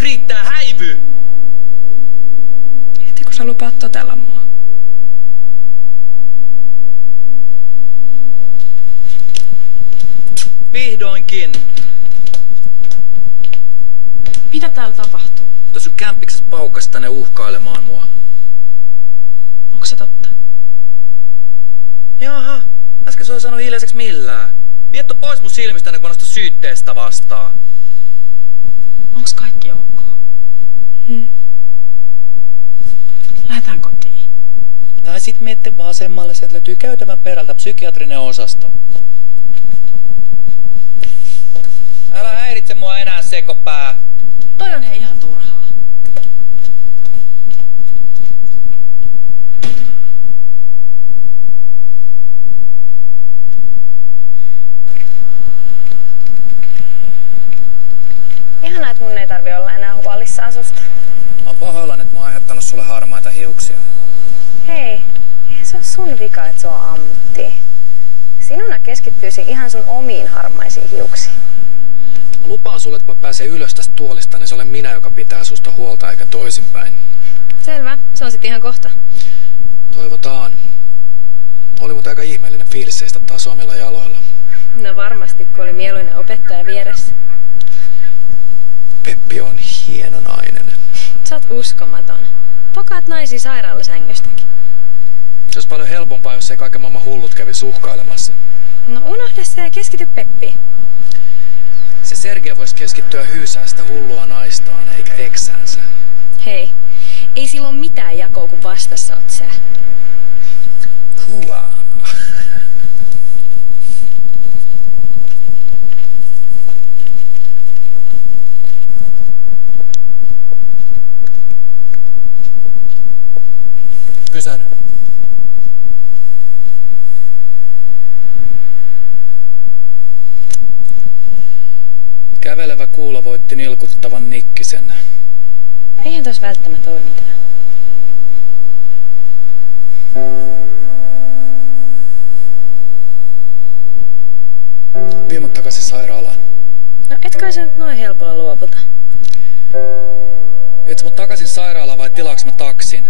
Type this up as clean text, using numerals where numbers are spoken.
Nyt riittää, häivy! Heti kun sä lupaat totella mua. Vihdoinkin! Mitä täällä tapahtuu? Tuossa sun kämpiksessä paukas tänne uhkailemaan mua. Onko se totta? Jaha, äsken se oli sanonut hiljaiseksi millään. Vietto pois mun silmistä, ennen kuin mä nostan syytteestä vastaan. Onks kaikki ok? Lähdetään kotiin. Tai sit miette vasemmalle, sieltä löytyy käytävän perältä psykiatrinen osasto. Älä häiritse mua enää, sekopää. Toi on ihan turhaa. Ihanaa, että mun ei tarvi olla enää huolissaan susta. Mä oon pahoillani, että mä oon aiheuttanut sulle harmaita hiuksia. Hei, eihän se ole sun vika, että sua ammuttiin. Sinuna keskittyisin ihan sun omiin harmaisiin hiuksiin. Mä lupaan sulle, että mä pääsen ylös tästä tuolista, niin se olen minä, joka pitää susta huolta, eikä toisinpäin. Selvä, se on sit ihan kohta. Toivotaan. Oli mut aika ihmeellinen fiilis seistä taas omilla jaloilla. No varmasti, kun oli mieluinen opettaja vieressä. Peppi on hieno nainen. Sä oot uskomaton. Pokaat naisia sairaalasängystäkin. Se olisi paljon helpompaa, jos ei kaiken maailman hullut kävisi uhkailemassa. No unohda se ja keskity Peppiin. Se Sergei voisi keskittyä hyysää sitä hullua naistaan, eikä eksäänsä. Hei, ei sillä ole mitään jakoa, kun vastassa oot sä. Hua. Pysähdy. Kävelevä kuulo voitti nilkuttavan Nikkisen. Eihän tos välttämättä ole mitään. Vie mut takaisin sairaalaan. No etkä sä nyt noin helpolla luovuta. Viet sä mut takaisin sairaalaan vai tilaaks mä taksin?